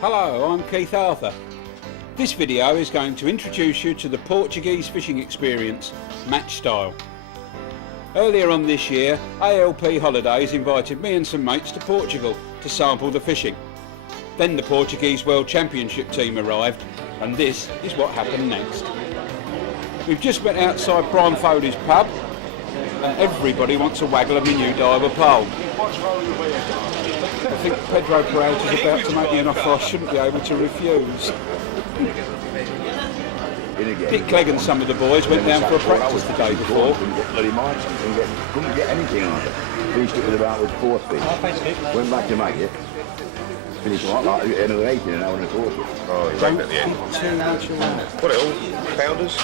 Hello, I'm Keith Arthur. This video is going to introduce you to the Portuguese fishing experience, match style. Earlier on this year, ALP Holidays invited me and some mates to Portugal to sample the fishing. Then the Portuguese World Championship team arrived, and this is what happened next. We've just met outside Brian Foley's pub, and everybody wants a waggle of my new diver pole. I think Pedro Peralta's about to make me an offer I shouldn't be able to refuse. Dick Clegg and some of the boys went down for a practice the day before. Couldn't get anything on it. Finished it with about 4 fish. Went back to make it. Finished like another 18 an hour and a quarter. Oh, you don't at the end. Too much around. What, all pounders?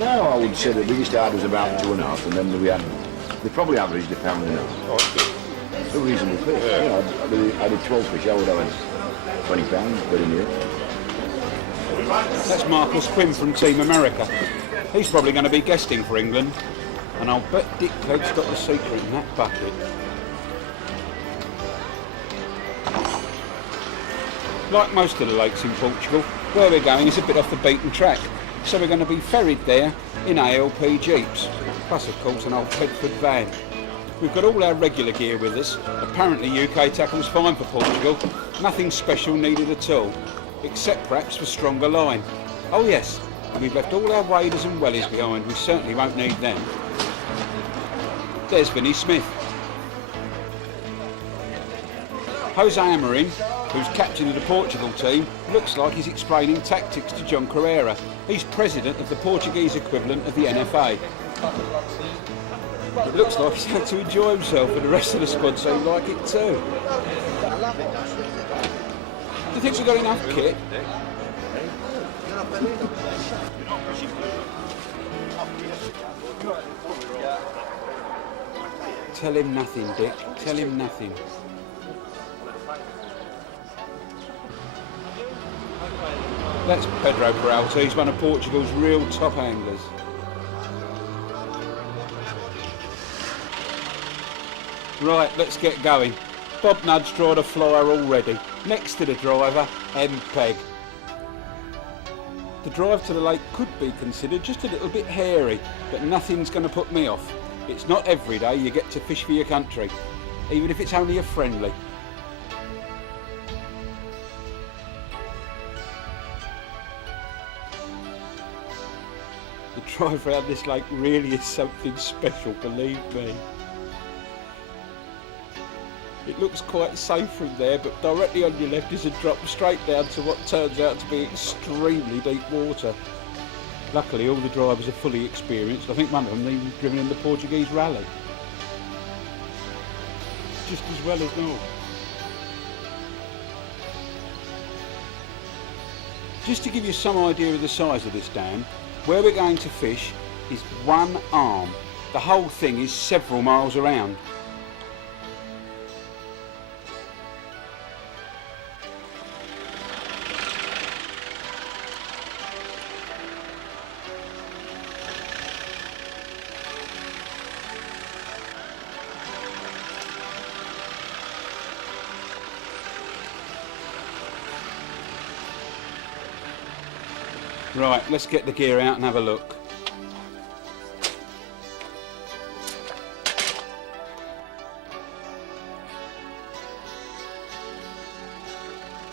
No, I would say the biggest hard was about 2.5, and then we had, they probably averaged £1.5. Oh, that's good. It's a reasonable fish. Yeah. You know, I did 12 fish, I would have £20 very near. That's Marcus Quinn from Team America. He's probably going to be guesting for England, and I'll bet Dick Clegg's got the secret in that bucket. Like most of the lakes in Portugal, where we're going is a bit off the beaten track, so we're going to be ferried there in ALP jeeps, plus of course an old Bedford van. We've got all our regular gear with us. Apparently UK tackle's fine for Portugal, nothing special needed at all, except perhaps for stronger line. Oh yes, and we've left all our waders and wellies behind, we certainly won't need them. There's Vinnie Smith. Jose Amorim, who's captain of the Portugal team, looks like he's explaining tactics to John Carrera. He's president of the Portuguese equivalent of the NFA. It looks like he's had to enjoy himself, and the rest of the squad seem like it too. Do you think we've got enough kit? Tell him nothing, Dick. Tell him nothing. That's Pedro Peralta. He's one of Portugal's real top anglers. Right, let's get going. Bob Nudd's drawn a flyer already. Next to the driver, M. Peg. The drive to the lake could be considered just a little bit hairy, but nothing's going to put me off. It's not every day you get to fish for your country, even if it's only a friendly. The drive around this lake really is something special, believe me. It looks quite safe from there, but directly on your left is a drop straight down to what turns out to be extremely deep water. Luckily all the drivers are fully experienced. I think one of them even driven in the Portuguese rally. Just as well as normal. Just to give you some idea of the size of this dam, where we're going to fish is one arm. The whole thing is several miles around. Right, let's get the gear out and have a look.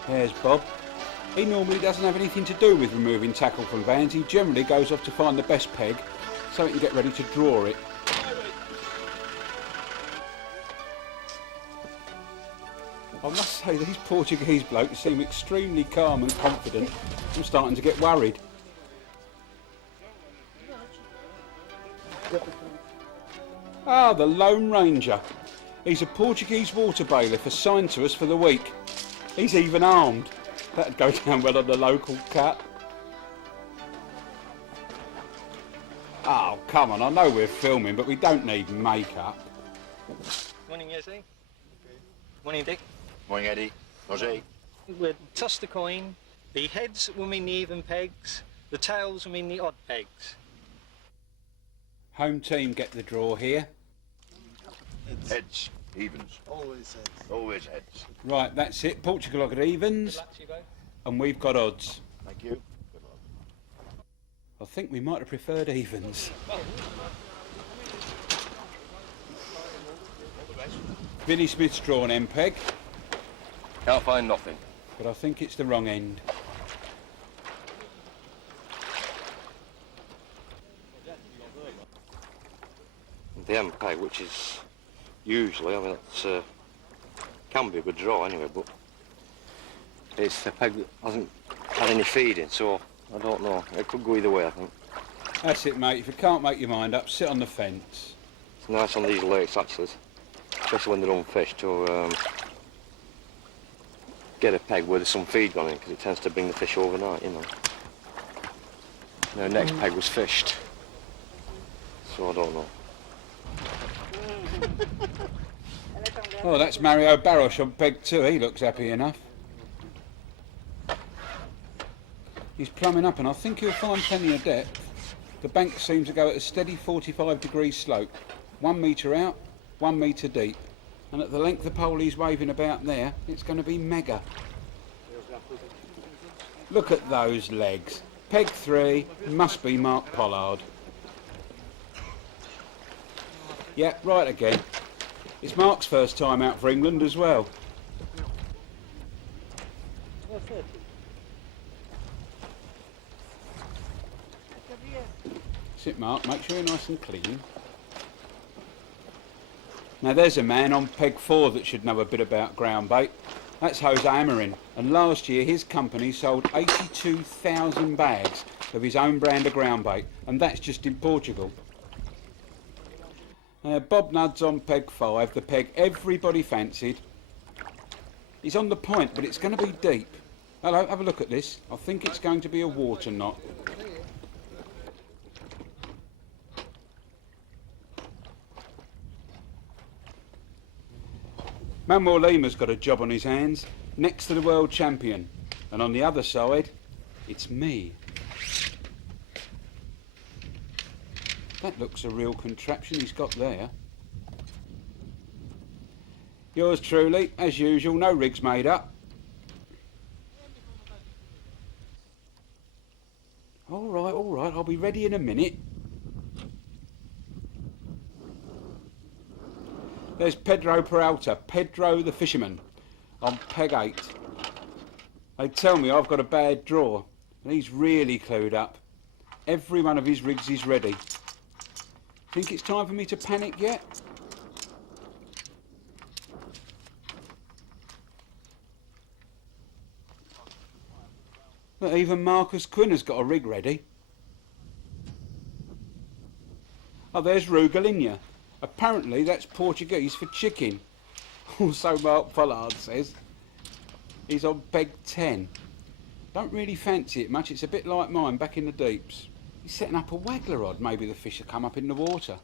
There's Bob. He normally doesn't have anything to do with removing tackle from vans. He generally goes off to find the best peg so he can get ready to draw it. I must say these Portuguese blokes seem extremely calm and confident. I'm starting to get worried. Ah, the Lone Ranger. He's a Portuguese water bailiff assigned to us for the week. He's even armed. That'd go down well on the local cut. Oh, come on, I know we're filming, but we don't need makeup. Morning, Jesse. Morning, Dick. Morning, Eddie. Roger. We'll toss the coin. The heads will mean the even pegs. The tails will mean the odd pegs. Home team get the draw here. Heads. Evens. Always heads. Always heads. Right, that's it. Portugal have got evens, and we've got odds. Thank you. Good luck. I think we might have preferred evens. Billy Smith's drawn MPEG, Can't find nothing. but I think it's the wrong end. The MPEG, which is usually, I mean, it's can be a good draw anyway, but it's a peg that hasn't had any feeding, so I don't know. It could go either way, I think. That's it, mate. If you can't make your mind up, sit on the fence. It's nice on these lakes, actually, especially when they're unfished, to get a peg where there's some feed gone in, because it tends to bring the fish overnight, you know. Now, next peg was fished, so I don't know. Oh, that's Mario Barros on peg 2. He looks happy enough. He's plumbing up, and I think he'll find plenty of depth. The bank seems to go at a steady 45-degree slope. 1 metre out, 1 metre deep. And at the length of pole he's waving about there, it's going to be mega. Look at those legs. Peg 3 must be Mark Pollard. Yeah, right again. It's Mark's first time out for England as well. Sit, Mark, make sure you're nice and clean. Now there's a man on peg 4 that should know a bit about ground bait. That's Jose Amarin, and last year his company sold 82,000 bags of his own brand of ground bait, and that's just in Portugal. Bob Nudd's on peg 5, the peg everybody fancied. He's on the point, but it's going to be deep. Hello, have a look at this. I think it's going to be a water knot. Manuel Lima's got a job on his hands, next to the world champion. And on the other side, it's me. That looks a real contraption he's got there. Yours truly, as usual, no rigs made up. All right, I'll be ready in a minute. There's Pedro Peralta, Pedro the fisherman, on peg 8. They tell me I've got a bad draw, and he's really clued up. Every one of his rigs is ready. Think it's time for me to panic yet? Look, even Marcus Quinn has got a rig ready. Oh, there's Rugalinha. Apparently that's Portuguese for chicken. Also Mark Pollard says. He's on peg 10. Don't really fancy it much, it's a bit like mine back in the deeps. He's setting up a waggler rod, maybe the fish will come up in the water.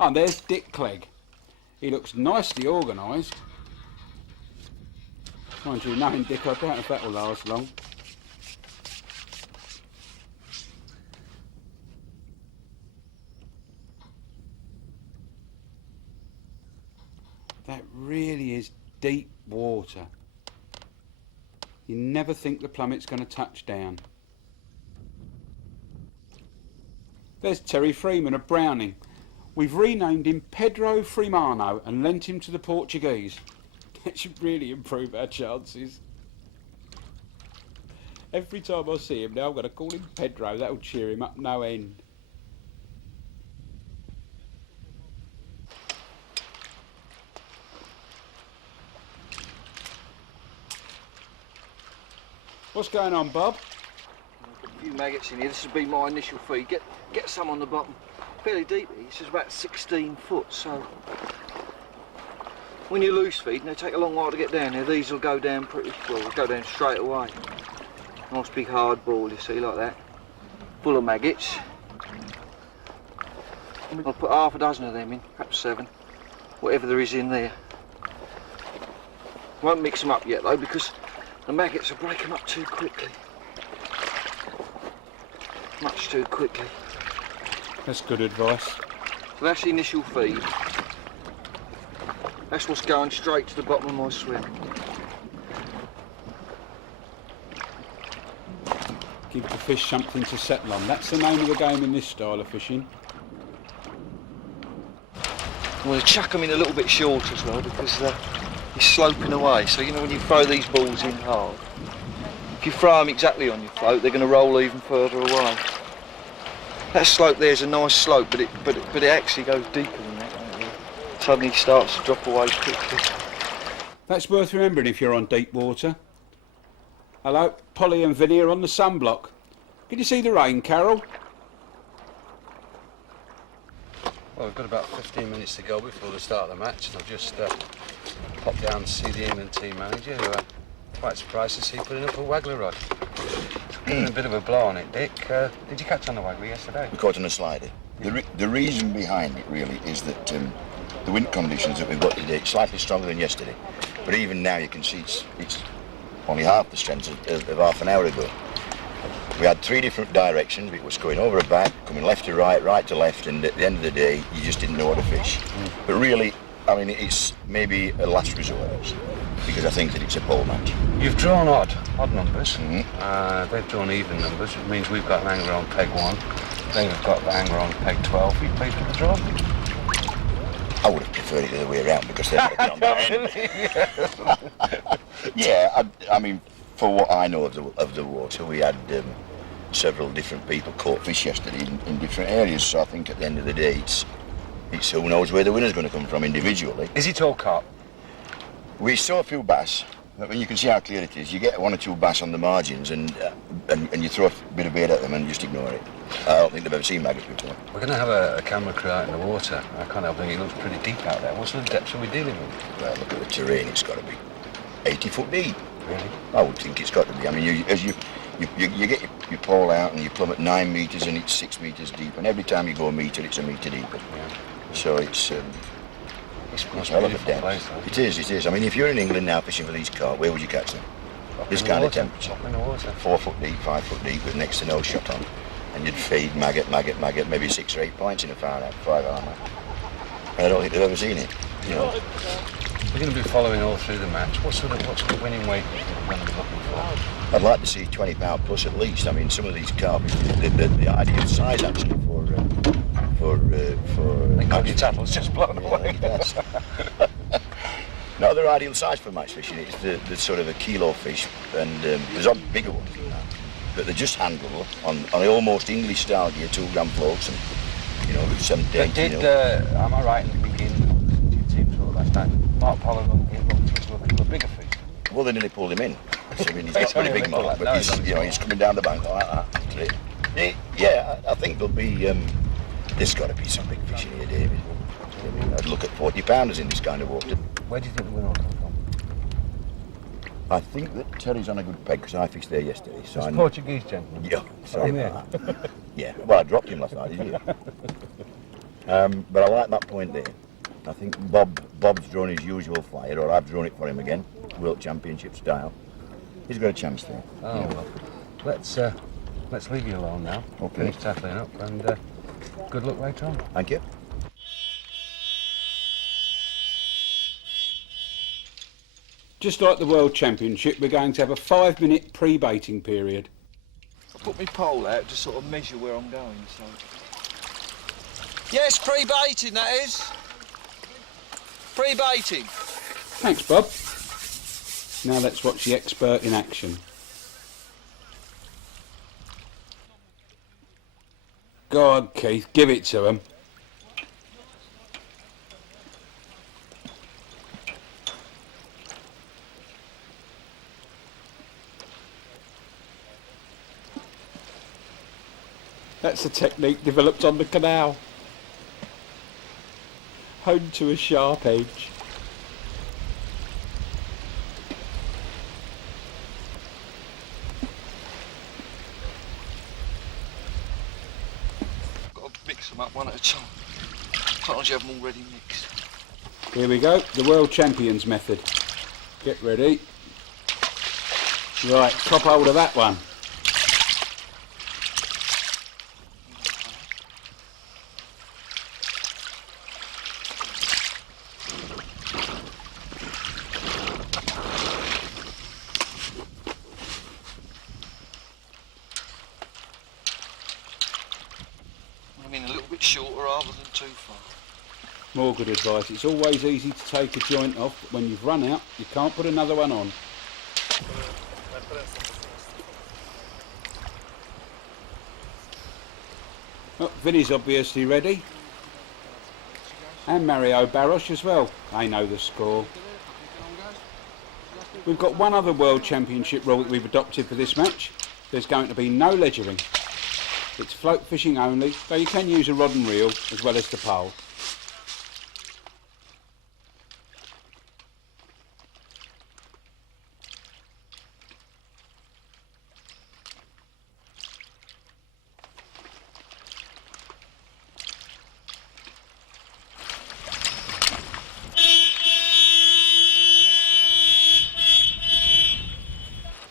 Oh, and there's Dick Clegg. He looks nicely organised. Mind you, knowing Dick, I doubt if that will last long. That really is deep water. You never think the plummet's going to touch down. There's Terry Freeman of Browning. We've renamed him Pedro Freemano and lent him to the Portuguese. That should really improve our chances. Every time I see him now I'm going to call him Pedro. That'll cheer him up no end. What's going on, Bob? A few maggots in here. This has been my initial feed. Get some on the bottom. Fairly deep. This is about 16 foot, so when you loose feed, they take a long while to get down here. These will go down pretty well. They'll go down straight away. Nice big hard ball, you see, like that. Full of maggots. I'll put half a dozen of them in, perhaps 7. Whatever there is in there. Won't mix them up yet though, because the maggots will break them up too quickly. Much too quickly. That's good advice. So that's the initial feed. That's what's going straight to the bottom of my swim. Give the fish something to settle on. That's the name of the game in this style of fishing. I'm going to chuck them in a little bit short as well because he's sloping away. So you know when you throw these balls in hard, if you throw them exactly on your float, they're going to roll even further away. That slope there is a nice slope, but it actually goes deeper than that. Suddenly starts to drop away quickly. That's worth remembering if you're on deep water. Hello, Polly and Vinny are on the sunblock. Can you see the rain, Carol? Well, we've got about 15 minutes to go before the start of the match, and I've just popped down to see the England team manager, who I'm quite surprised to see putting up a waggler rod. A bit of a blow on it, Dick. Did you catch on the waggler yesterday? We caught on a slider. The reason behind it really is that the wind conditions that we've got today are slightly stronger than yesterday. But even now you can see it's only half the strength of half an hour ago. We had 3 different directions. It was going over a back, coming left to right, right to left, and at the end of the day, you just didn't know what to fish. But really, I mean, it's maybe a last resort, because I think that it's a pole match. You've drawn odd numbers. They've drawn even numbers, which means we've got an angler on peg 1. They've got the angler on peg 12. Are you pleased with the draw? I would have preferred it the other way around because they're on the end. Yeah, I mean, for what I know of the water, we had several different people caught fish yesterday in different areas. So I think at the end of the day, it's who knows where the winner's going to come from individually. Is it all carp? We saw a few bass. But when you can see how clear it is, you get 1 or 2 bass on the margins, and you throw a bit of bait at them and just ignore it. I don't think they've ever seen maggots before. We're going to have a camera crew out in the water. I can't help thinking it looks pretty deep out there. What sort of depths are we dealing with? Well, look at the terrain. It's got to be 80 foot deep. Really? I would think it's got to be. I mean, you get your pole out and you plumb at 9 metres and it's 6 metres deep, and every time you go a metre, it's a metre deeper. Yeah. So it's a hell of a beautiful depth. place, though. It is. I mean, if you're in England now fishing for these carp, where would you catch them? This kind of temperature. Up in the water. 4 foot deep, 5 foot deep, with next to no shot on, and you'd feed maggot, maybe 6 or 8 points in a 5 hour match. And I don't think they've ever seen it. You know. We're going to be following all through the match. What's the winning weight we're going to be looking for? I'd like to see 20 pound plus at least. I mean, some of these carp, the ideal size actually for your tattle's just blown away. Yes. No, they're ideal size for match fishing. It's the sort of a kilo fish, and there's a bigger ones than that. But they're just handleable on almost English style gear, 2 gram floats, and 7 to 8. Am I right in thinking, you team talk last night, Mark Pollard looked a bigger fish? Well, they nearly pulled him in. So, I mean, he's not very big, Mark, but he's coming down the bank like that. Yeah, I think there'll be. There's got to be some big fish in here, David. I mean, I'd look at 40 pounders in this kind of water. Where do you think the winner will come from? I think that Terry's on a good peg because I fished there yesterday. So It's Portuguese gentleman. Yeah, sorry Oh, yeah. about that. Yeah, well, I dropped him last night, didn't you? But I like that point there. I think Bob's drawn his usual flyer, or I've drawn it for him again, World Championship style. He's got a chance there. Oh, well, let's leave you alone now. Okay. Finish tackling up, and good luck later on. Thank you. Just like the World Championship, we're going to have a 5-minute pre-baiting period. I put my pole out to sort of measure where I'm going, so... Yes, pre-baiting, that is. Pre-baiting. Thanks, Bob. Now let's watch the expert in action. God, Keith, give it to him. That's a technique developed on the canal. Honed to a sharp edge. Got to mix them up one at a time. Sometimes you have them already mixed. Here we go, the World Champions method. Get ready. Right, top hold of that one. bit shorter rather than too far. More good advice. It's always easy to take a joint off, but when you've run out, you can't put another one on. Oh, Vinny's obviously ready. And Mario Barros as well. They know the score. We've got one other World Championship rule that we've adopted for this match. There's going to be no ledgering. It's float fishing only, though you can use a rod and reel as well as the pole.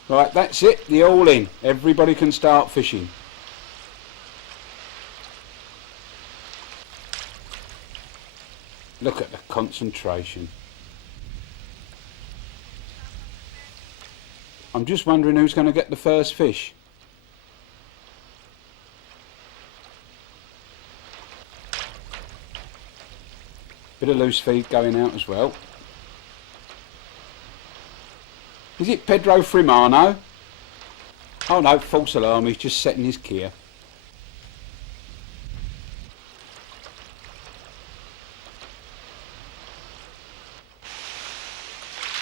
Right, that's it, the all in. Everybody can start fishing. Look at the concentration. I'm just wondering who's going to get the first fish. Bit of loose feed going out as well. Is it Pedro Frimano? Oh no, false alarm, he's just setting his gear.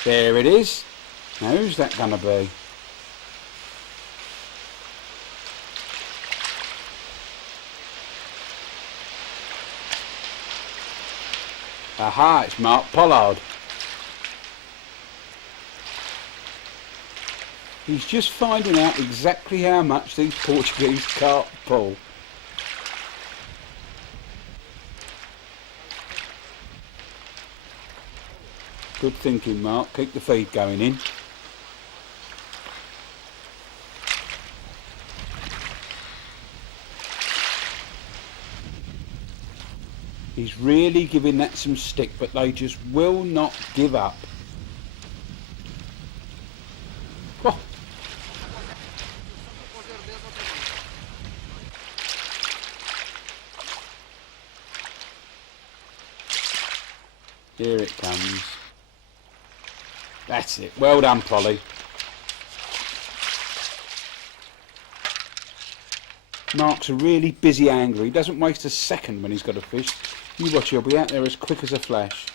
There it is. Now who's that gonna be? Aha, it's Mark Pollard. He's just finding out exactly how much these Portuguese can't pull. Good thinking, Mark. Keep the feed going in. He's really giving that some stick, but they just will not give up. Oh. Here it comes. That's it. Well done, Polly. Mark's a really busy angler. He doesn't waste a second when he's got a fish. You watch, he'll be out there as quick as a flash.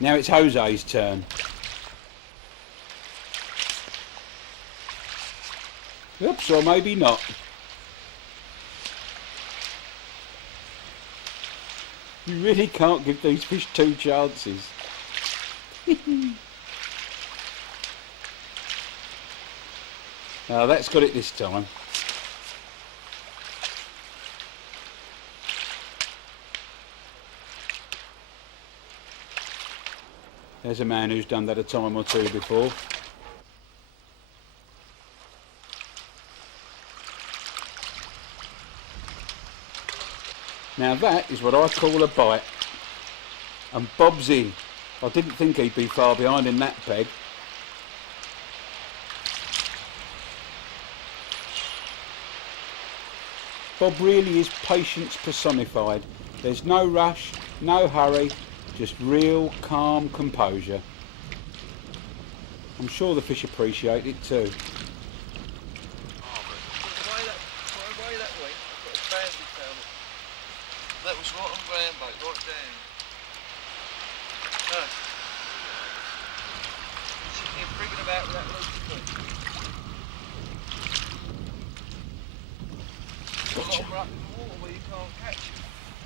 Now it's Jose's turn. Oops, or maybe not. You really can't give these fish two chances. Oh, that's got it this time. There's a man who's done that a time or two before. Now that is what I call a bite. And Bob's in. I didn't think he'd be far behind in that peg. Bob really is patience personified. There's no rush, no hurry, just real calm composure. I'm sure the fish appreciate it too. That was right on ground, mate, right down. No. Sitting here frigging about with that loose foot. A lot of them are up in the water where you can't catch them,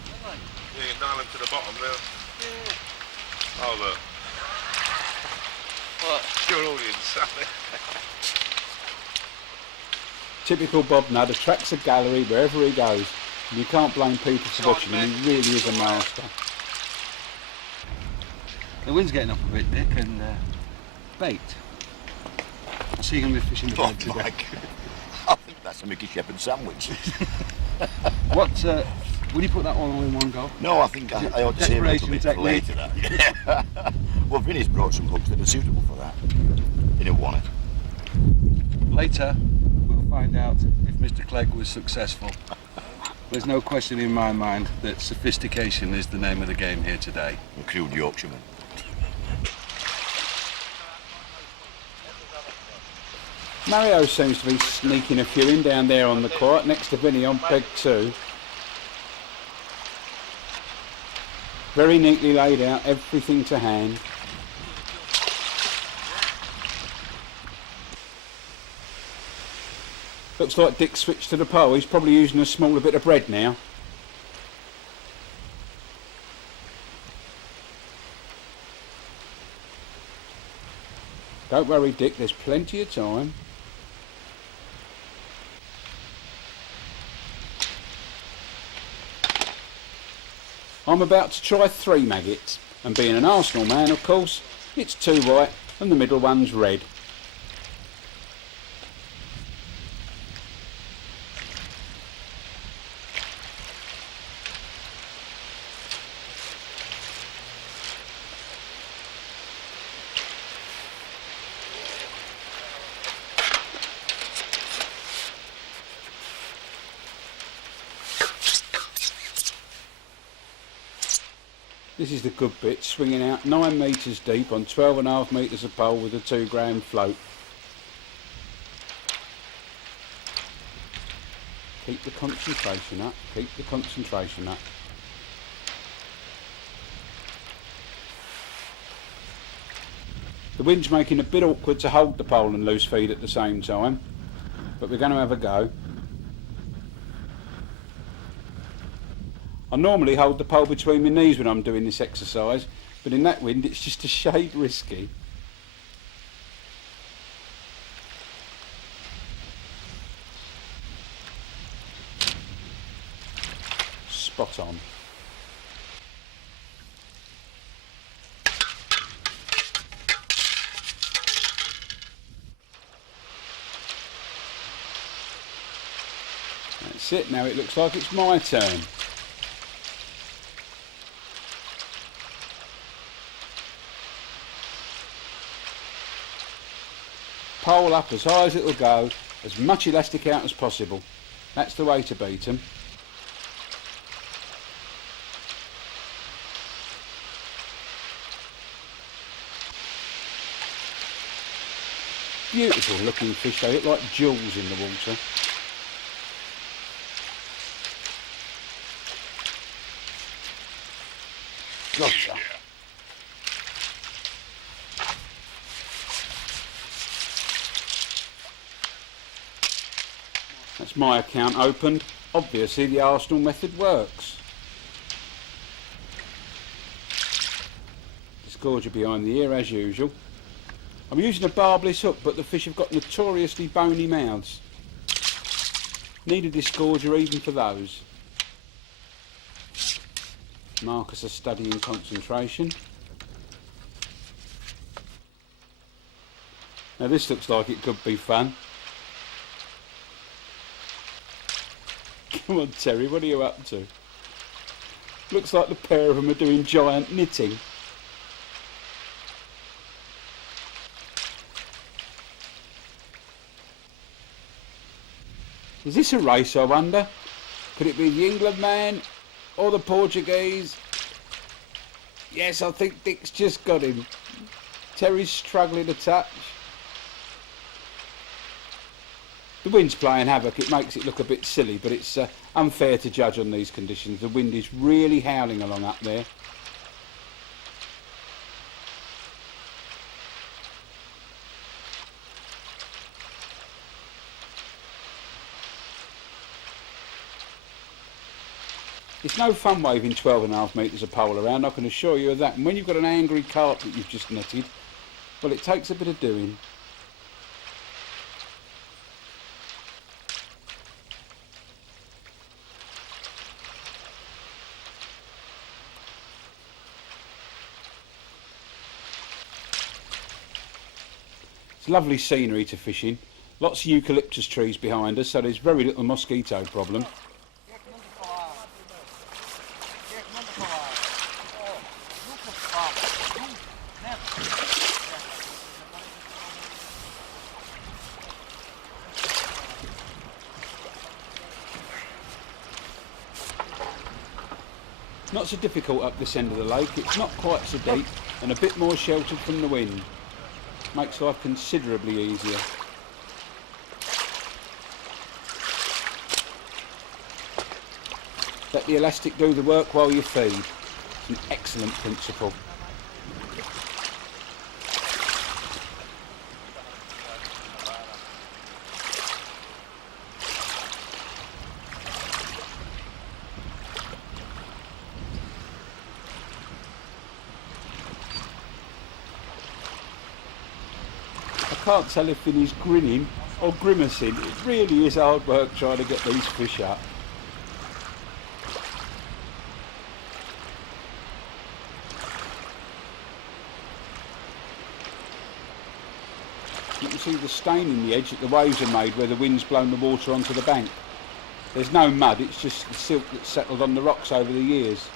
don't they? You can dial them to the bottom now. Yeah. Oh, look. What? Your audience. Typical Bob Nudd attracts a gallery wherever he goes. You can't blame people for watching him, he really is a master. The wind's getting up a bit, Dick, and bait. I see you're going to be fishing the bait today. Mike, I think that's a Mickey Shepherd sandwich. What, would you put that all in one go? No, I think I ought to save a little Decoration bit for technique. later. That. Well, Vinny's brought some hooks that are suitable for that. He didn't want it. Later, we'll find out if Mr. Clegg was successful. There's no question in my mind that sophistication is the name of the game here today. A crude Yorkshireman. Mario seems to be sneaking a few in down there on the quiet next to Vinny on peg 2. Very neatly laid out, everything to hand. Looks like Dick switched to the pole. He's probably using a smaller bit of bread now. Don't worry, Dick, there's plenty of time. I'm about to try 3 maggots, and being an Arsenal man, of course, it's 2 white and the middle one's red. This is the good bit, swinging out 9 metres deep on 12.5 metres of pole with a 2 gram float. Keep the concentration up, keep the concentration up. The wind's making it a bit awkward to hold the pole and loose feed at the same time, but we're going to have a go. I normally hold the pole between my knees when I'm doing this exercise, but in that wind it's just a shade risky. Spot on. That's it, now it looks like it's my turn. Pole up as high as it'll go, as much elastic out as possible. That's the way to beat them. Beautiful looking fish, they look like jewels in the water. Gotcha. That's my account opened. Obviously the Arsenal method works. Disgorger behind the ear as usual. I'm using a barbless hook, but the fish have got notoriously bony mouths. Need a disgorger even for those. Marcus are studying concentration. Now this looks like it could be fun. Come on Terry, what are you up to? Looks like the pair of them are doing giant knitting. Is this a race, I wonder? Could it be the England man or the Portuguese? Yes, I think Dick's just got him. Terry's struggling a touch. The wind's playing havoc, it makes it look a bit silly, but it's unfair to judge on these conditions. The wind is really howling along up there. It's no fun waving 12.5 metres of pole around, I can assure you of that. And when you've got an angry carp that you've just netted, well, it takes a bit of doing. It's lovely scenery to fish in. Lots of eucalyptus trees behind us, so there's very little mosquito problem. Not so difficult up this end of the lake, it's not quite so deep and a bit more sheltered from the wind. Makes life considerably easier. Let the elastic do the work while you feed. It's an excellent principle. I can't tell if Vinny's grinning or grimacing. It really is hard work trying to get these fish up. You can see the stain in the edge that the waves are made where the wind's blown the water onto the bank. There's no mud, it's just the silt that's settled on the rocks over the years.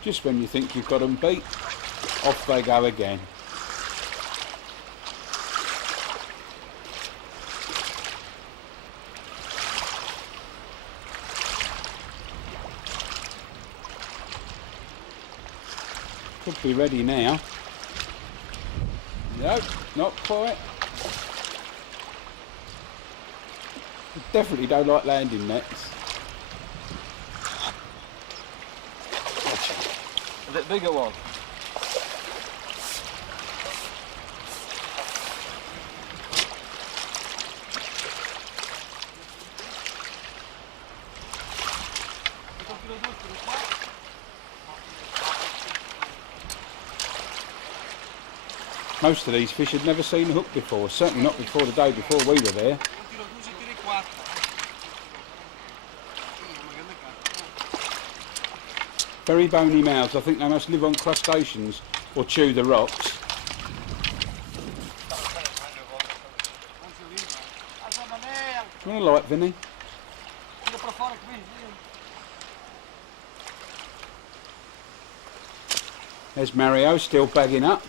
Just when you think you've got them beat, off they go again. Could be ready now. No, not quite. I definitely don't like landing nets. A bit bigger one. Most of these fish had never seen a hook before, certainly not before the day before we were there. Very bony mouths, I think they must live on crustaceans or chew the rocks. You want a light, Vinny? There's Mario still bagging up.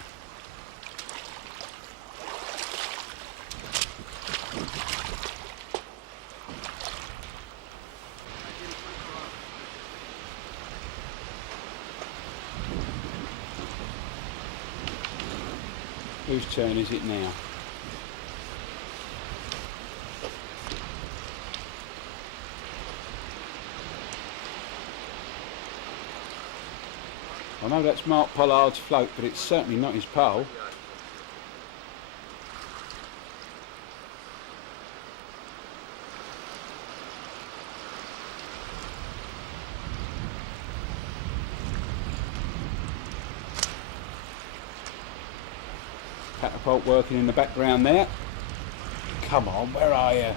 Whose turn is it now? I know that's Mark Pollard's float, but it's certainly not his pole. Catapult working in the background there. Come on, where are you?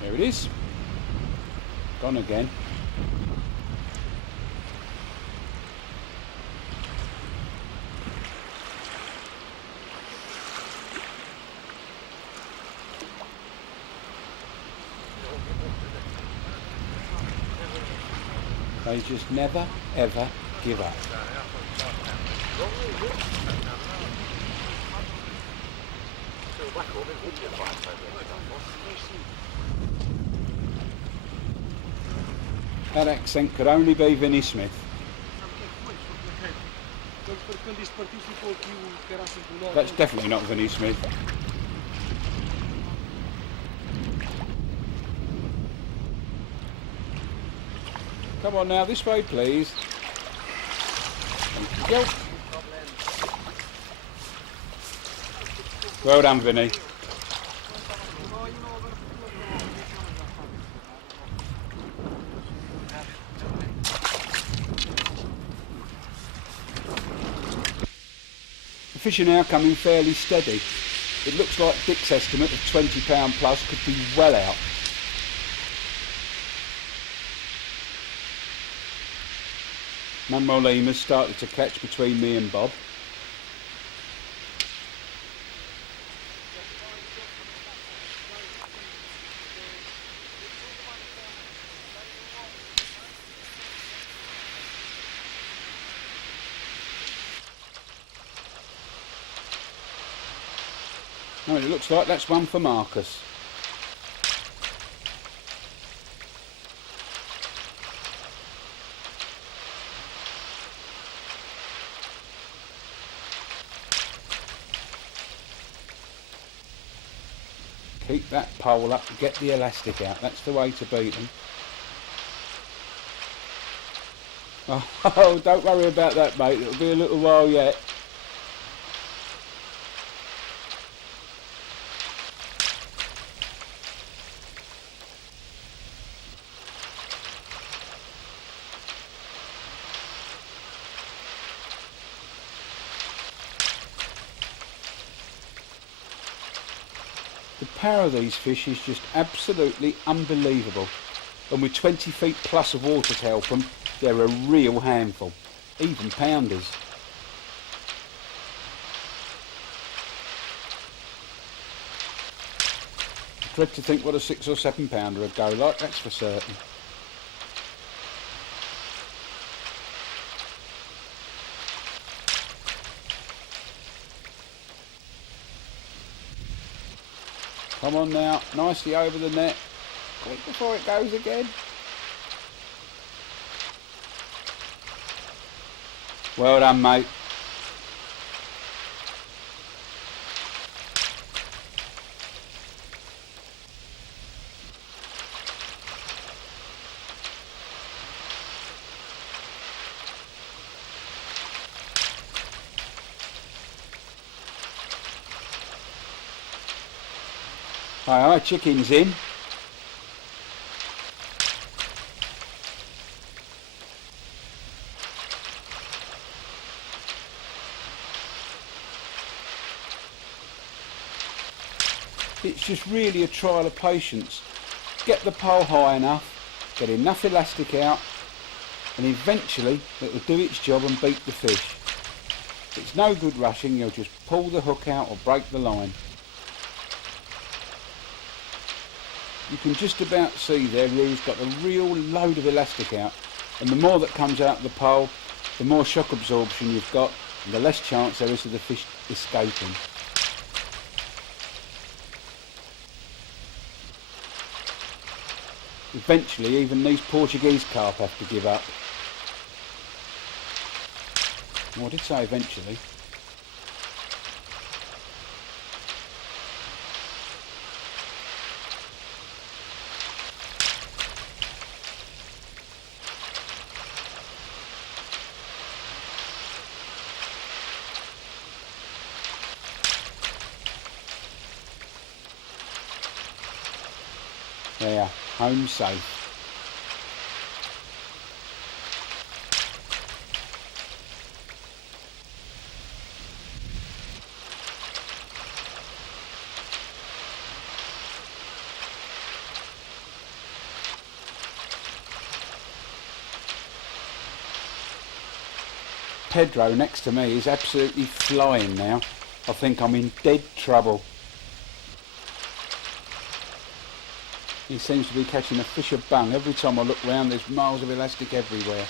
There it is. Gone again. They just never, ever give up. That accent could only be Vinnie Smith. That's definitely not Vinnie Smith. Come on now, this way please. Thank you. Well done, Vinny. The fish are now coming fairly steady. It looks like Dick's estimate of £20 plus could be well out. Manuel Lima's started to catch between me and Bob. Oh, it looks like that's one for Marcus. Keep that pole up, get the elastic out, that's the way to beat them. Oh, don't worry about that, mate, it'll be a little while yet. The power of these fish is just absolutely unbelievable, and with 20 feet plus of water to help them, they're a real handful, even pounders. I dread to think what a 6 or 7 pounder would go like, that's for certain. Come on now, nicely over the net, quick before it goes again. Well done, mate. Aye, chicken's in. It's just really a trial of patience. Get the pole high enough, get enough elastic out, and eventually it will do its job and beat the fish. It's no good rushing, you'll just pull the hook out or break the line. You can just about see there Rue's got a real load of elastic out, and the more that comes out of the pole, the more shock absorption you've got and the less chance there is of the fish escaping. Eventually even these Portuguese carp have to give up. Well, I did say eventually. There, home safe. Pedro next to me is absolutely flying now. I think I'm in dead trouble. He seems to be catching a fish of bung. Every time I look round there's miles of elastic everywhere.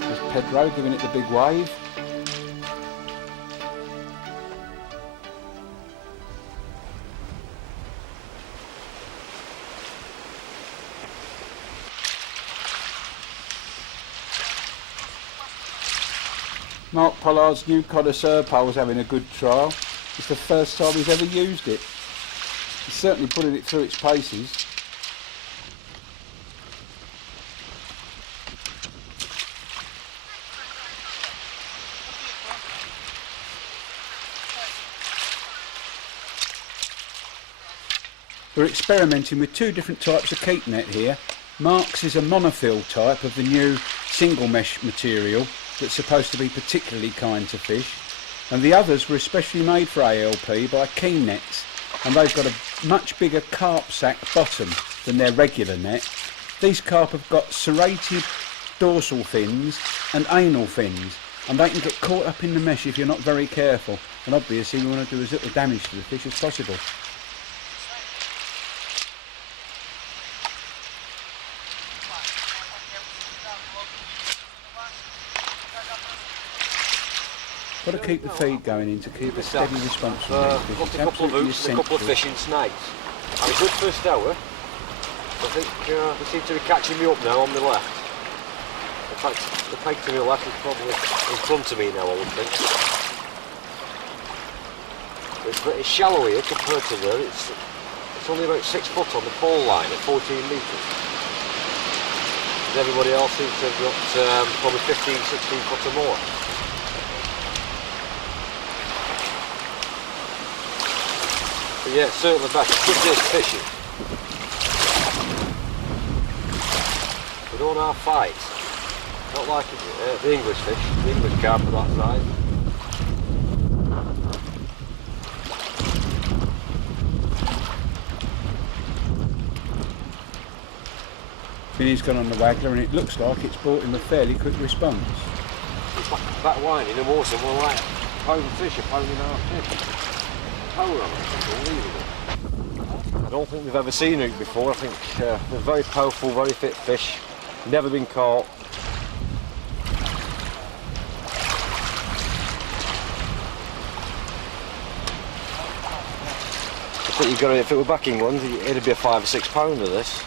There's Pedro giving it the big wave. Mark Pollard's new connoisseur pole's having a good trial. It's the first time he's ever used it. He's certainly putting it through its paces. We're experimenting with two different types of keep net here. Mark's is a monofill type of the new single mesh material that's supposed to be particularly kind to fish, and the others were especially made for ALP by Keen Nets, and they've got a much bigger carp sac bottom than their regular net. These carp have got serrated dorsal fins and anal fins, and they can get caught up in the mesh if you're not very careful, and obviously we want to do as little damage to the fish as possible. Got to keep the feed going in to keep a steady response from these fish. Lost It's a couple of absolutely hooks and a couple of essential. fishing snakes. I was good first hour. I think they seem to be catching me up now on the left. In fact, the peg to my left is probably in front of me now, I would think. It's shallow here compared to there. It's only about 6 foot on the pole line at 14 metres. Everybody else seems to have got probably 15, 16 foot or more. But yeah, certainly back. It's good day's fishing. We don't have fights. Not like the English fish, the English carp of that size. Vinny's gone on the waggler and it looks like it's brought him a fairly quick response. It's back whining and more than like a pound of fish, a pound and a half fish. Power on it, unbelievable. I don't think we've ever seen it before. I think they're very powerful, very fit fish. Never been caught. I think if it were back England, it'd be a 5 or 6 pounder this.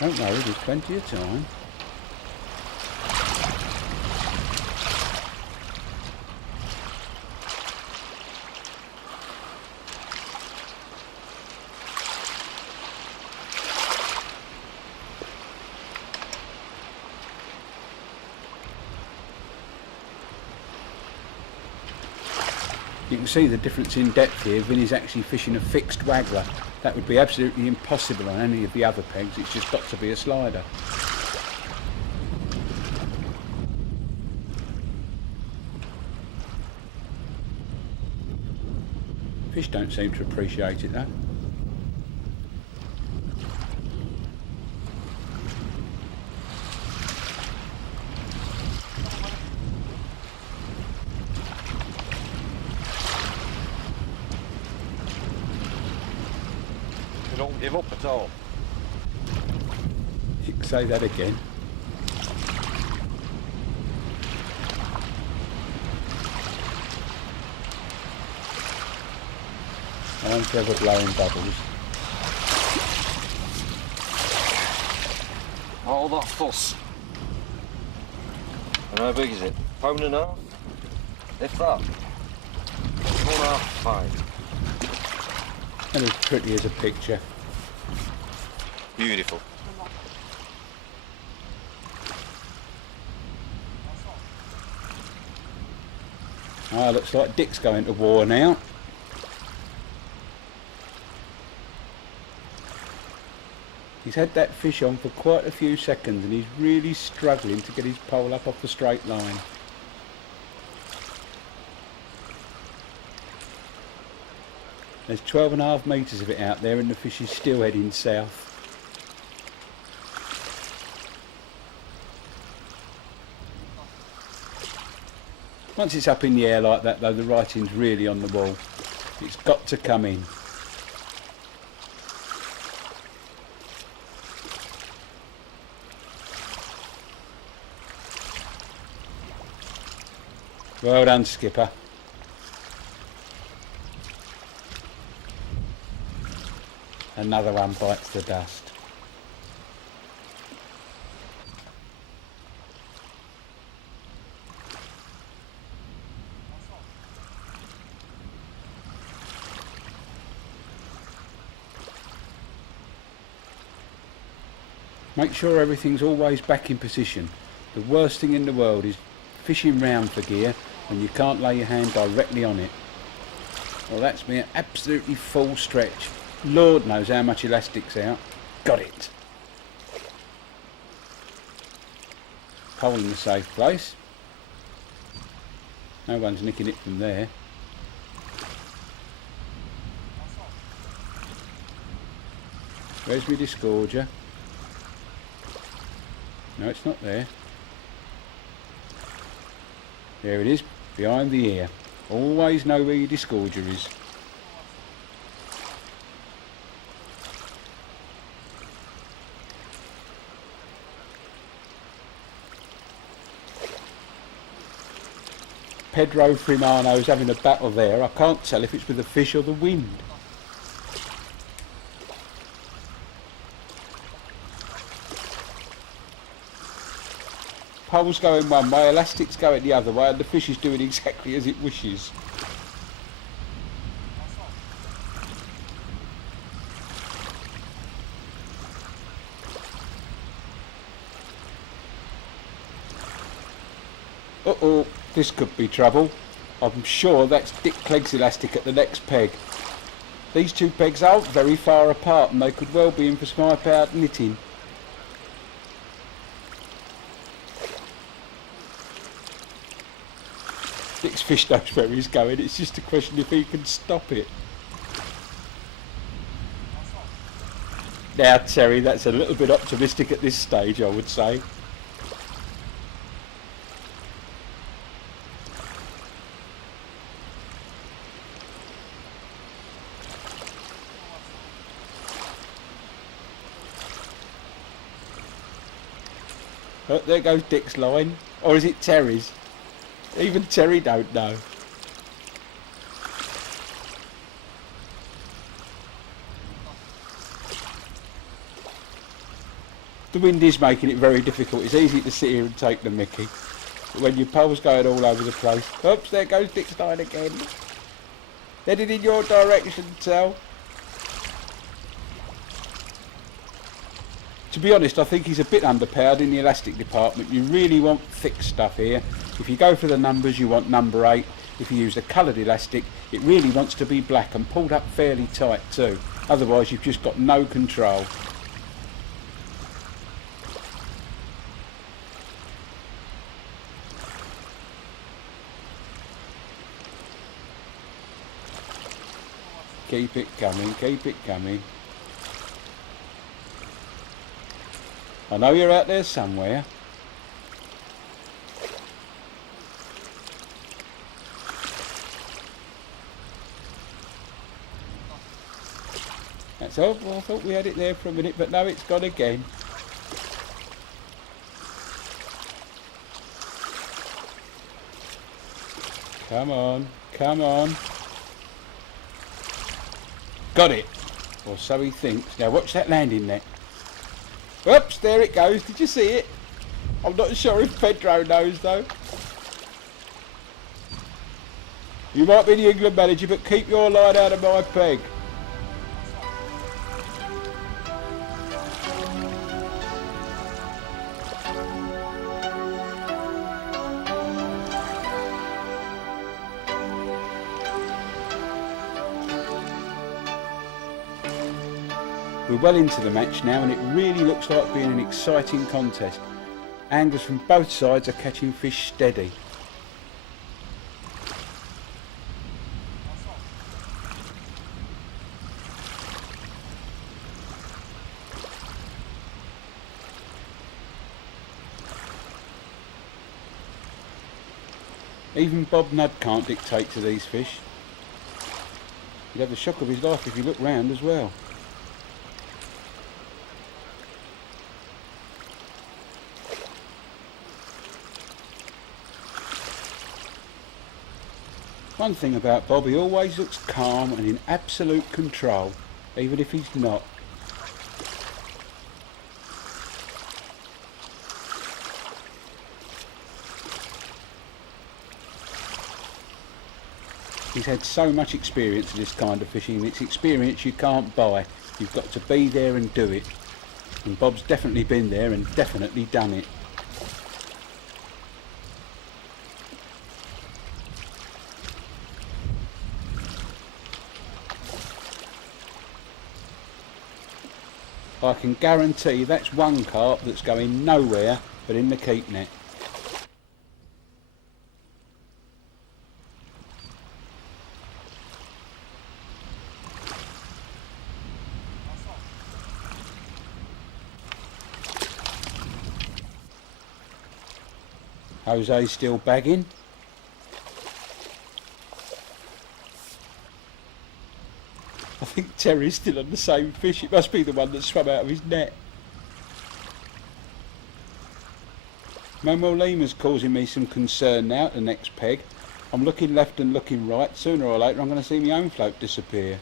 Don't worry, there's plenty of time. You can see the difference in depth here. Vinny's actually fishing a fixed waggler. That would be absolutely impossible on any of the other pegs. It's just got to be a slider. Fish don't seem to appreciate it though. They don't give up at all. You can say that again. I'm forever blowing bubbles. All that fuss. And how big is it? Pound and a half? If that. 1.5 fine. And as pretty as a picture. Beautiful. Ah, looks like Dick's going to war now. He's had that fish on for quite a few seconds and he's really struggling to get his pole up off the straight line. There's 12.5 metres of it out there and the fish is still heading south. Once it's up in the air like that though, the writing's really on the wall. It's got to come in. Well done, skipper. Another one bites the dust. Make sure everything's always back in position. The worst thing in the world is fishing round for gear when you can't lay your hand directly on it. Well, that's me, an absolutely full stretch. Lord knows how much elastic's out. Got it. Pole in the safe place. No one's nicking it from there. Where's my disgorger? No, it's not there. There it is, behind the ear. Always know where your disgorger is. Pedro Frimano's having a battle there. I can't tell if it's with the fish or the wind. Pole's going one way, elastic's going the other way, and the fish is doing exactly as it wishes. Uh-oh, this could be trouble. I'm sure that's Dick Clegg's elastic at the next peg. These two pegs aren't very far apart and they could well be in for some high-powered knitting. Dick's fish knows where he's going, it's just a question if he can stop it. Now Terry, that's a little bit optimistic at this stage, I would say. Oh, there goes Dick's line. Or is it Terry's? Even Terry don't know. The wind is making it very difficult. It's easy to sit here and take the mickey. But when your pole's going all over the place... Oops, there goes Dick's line again. Headed in your direction, Sal. To be honest, I think he's a bit underpowered in the elastic department. You really want thick stuff here. If you go for the numbers, you want number 8. If you use the coloured elastic, it really wants to be black and pulled up fairly tight too. Otherwise, you've just got no control. Keep it coming, keep it coming. I know you're out there somewhere. That's all. Well, I thought we had it there for a minute, but no, it's gone again. Come on, come on. Got it. Or so he thinks. Now watch that landing net. Whoops, there it goes. Did you see it? I'm not sure if Pedro knows though. You might be the England manager, but keep your line out of my peg. We're well into the match now and it really looks like being an exciting contest. Anglers from both sides are catching fish steady. Even Bob Nudd can't dictate to these fish. He'd have the shock of his life if he looked round as well. One thing about Bob, he always looks calm and in absolute control, even if he's not. He's had so much experience of this kind of fishing, and it's experience you can't buy. You've got to be there and do it. And Bob's definitely been there and definitely done it. I can guarantee that's one carp that's going nowhere but in the keep net. Jose's still bagging. I think Terry's still on the same fish. It must be the one that swam out of his net. Manuel Lima's causing me some concern now at the next peg. I'm looking left and looking right. Sooner or later I'm going to see my own float disappear.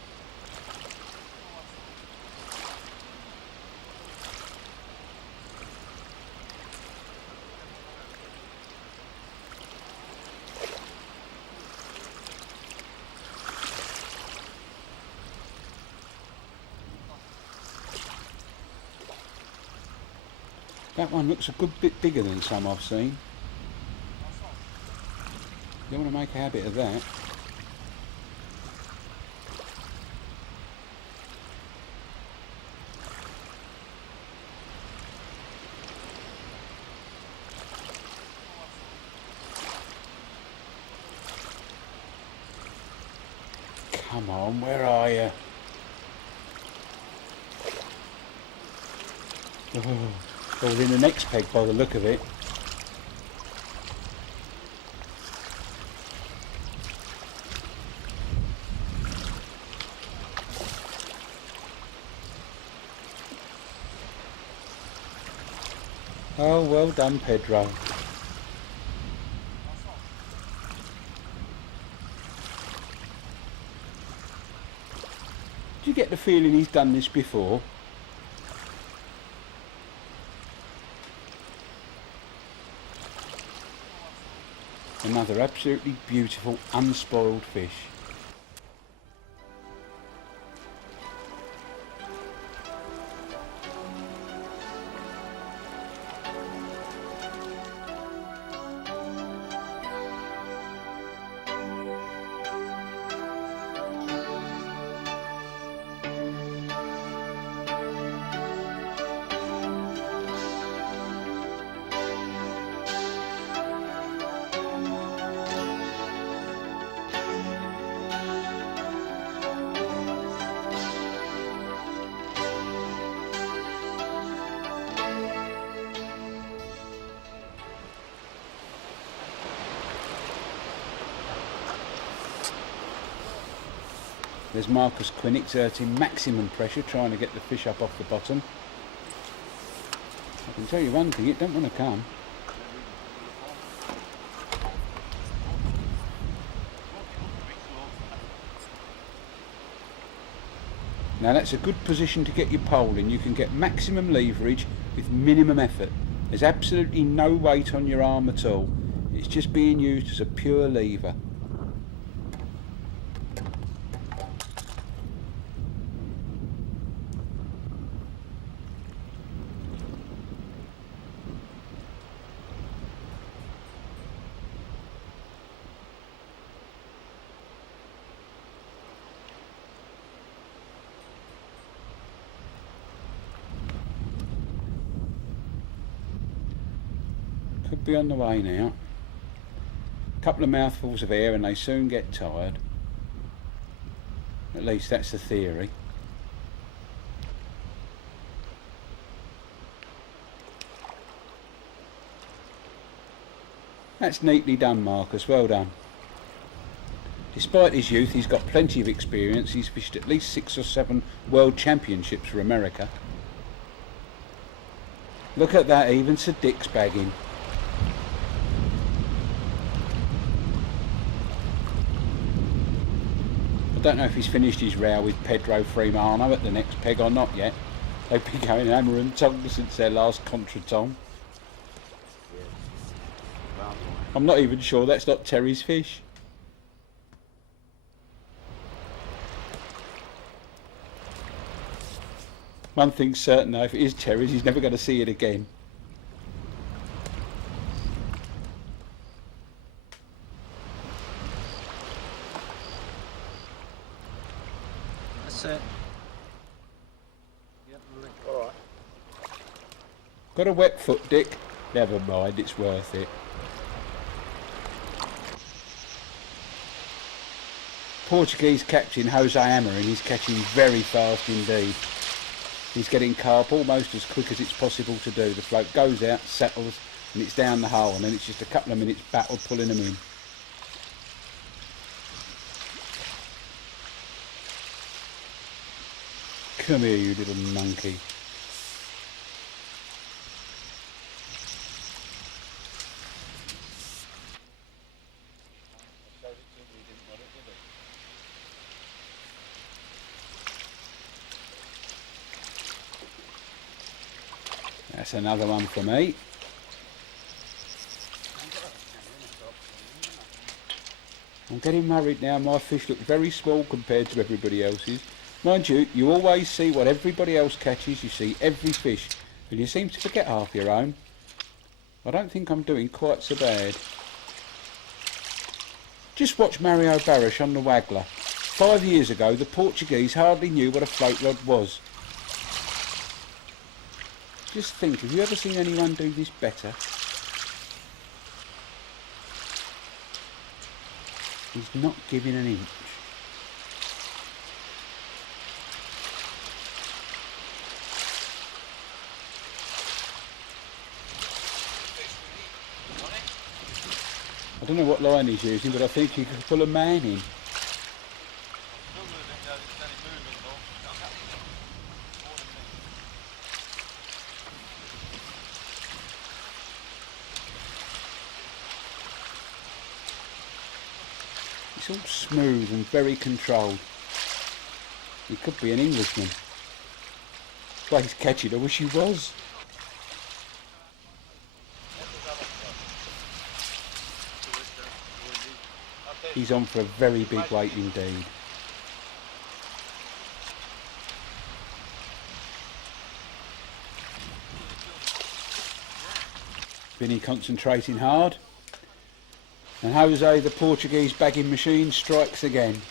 That one looks a good bit bigger than some I've seen. You want to make a habit of that. Come on, where are you? Oh, within the next peg by the look of it. Oh, well done, Pedro. Do you get the feeling he's done this before? Another absolutely beautiful, unspoiled fish. There's Marcus Quinn exerting maximum pressure trying to get the fish up off the bottom. I can tell you one thing, it don't want to come. Now that's a good position to get your pole in. You can get maximum leverage with minimum effort. There's absolutely no weight on your arm at all. It's just being used as a pure lever. Could be on the way now. A couple of mouthfuls of air and they soon get tired. At least that's the theory. That's neatly done, Marcus, well done. Despite his youth, he's got plenty of experience. He's fished at least 6 or 7 world championships for America. Look at that, even Sir Dick's bagging. I don't know if he's finished his row with Pedro Freemano at the next peg or not yet. They've been going hammer and tongue since their last contretemps. I'm not even sure that's not Terry's fish. One thing's certain though, if it is Terry's, he's never going to see it again. That's it. All right. Got a wet foot, Dick? Never mind, it's worth it. Portuguese captain Jose Amarin is catching very fast indeed. He's getting carp almost as quick as it's possible to do. The float goes out, settles, and it's down the hole, and then it's just a couple of minutes battle pulling them in. Come here, you little monkey. That's another one for me. I'm getting worried now. My fish look very small compared to everybody else's. Mind you, you always see what everybody else catches. You see every fish, and you seem to forget half your own. I don't think I'm doing quite so bad. Just watch Mario Barish on the Waggler. 5 years ago, the Portuguese hardly knew what a float rod was. Just think, have you ever seen anyone do this better? He's not giving an inch. I don't know what line he's using, but I think he could pull a man in. It's all smooth and very controlled. He could be an Englishman. The way he's catching, I wish he was. He's on for a very big weight indeed. Vinny concentrating hard. And Jose, the Portuguese bagging machine, strikes again.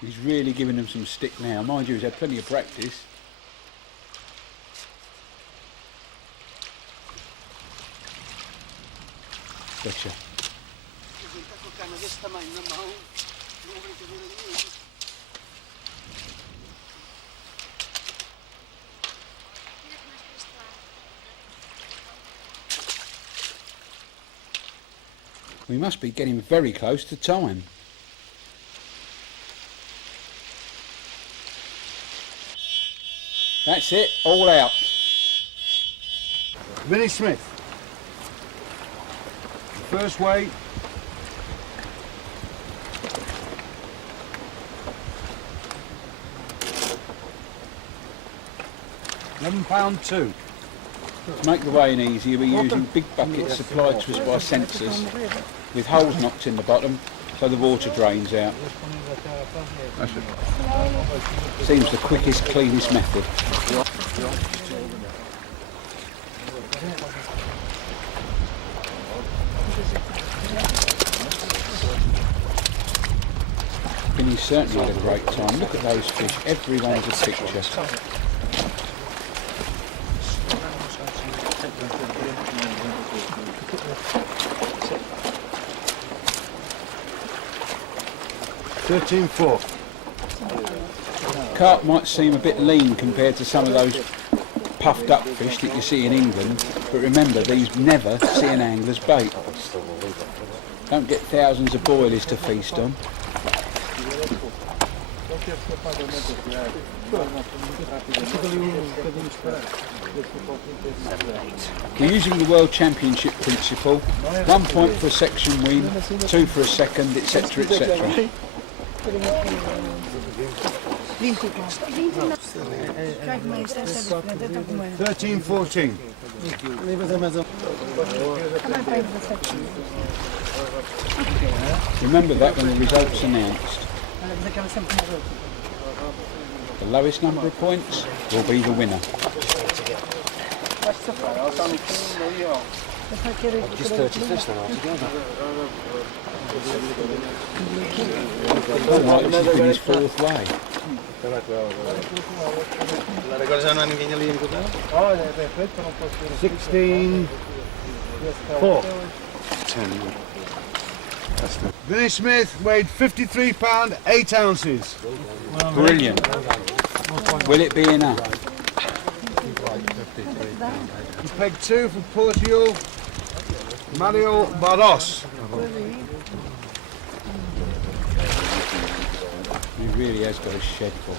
He's really giving them some stick now. Mind you, he's had plenty of practice. Gotcha. We must be getting very close to time. That's it, all out. Vinny Smith. First weight. £11.2. To make the weighing easier, we're using big buckets supplied to us by sensors with holes knocked in the bottom so the water drains out. Seems the quickest, cleanest method. Vinny's certainly had a great time. Look at those fish, everyone's a picture. $13.4. Carp might seem a bit lean compared to some of those puffed up fish that you see in England, but remember, these never see an angler's bait. Don't get thousands of boilies to feast on. We're using the World Championship principle, 1 point for a section win, 2 for a second, etc, etc. 13.14. Remember that when the results announced. The lowest number of points will be the winner. Just 30 fish then altogether. Right, this has been his fourth weigh. 16. 4. 10. Vinnie Smith weighed £53, 8 ounces. Brilliant. Will it be enough? Peg 2 for Portugal, Mario Barros. He really has got a shed full.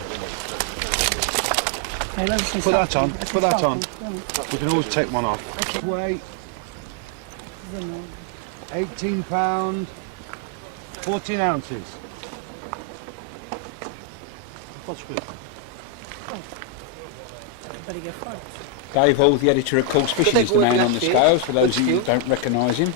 Put that on, put that on. We can always take one off. Weight, £18, 14 ounces. Dave Hall, the editor of Course Fishing, is the man on the scales, for those of you who don't recognise him.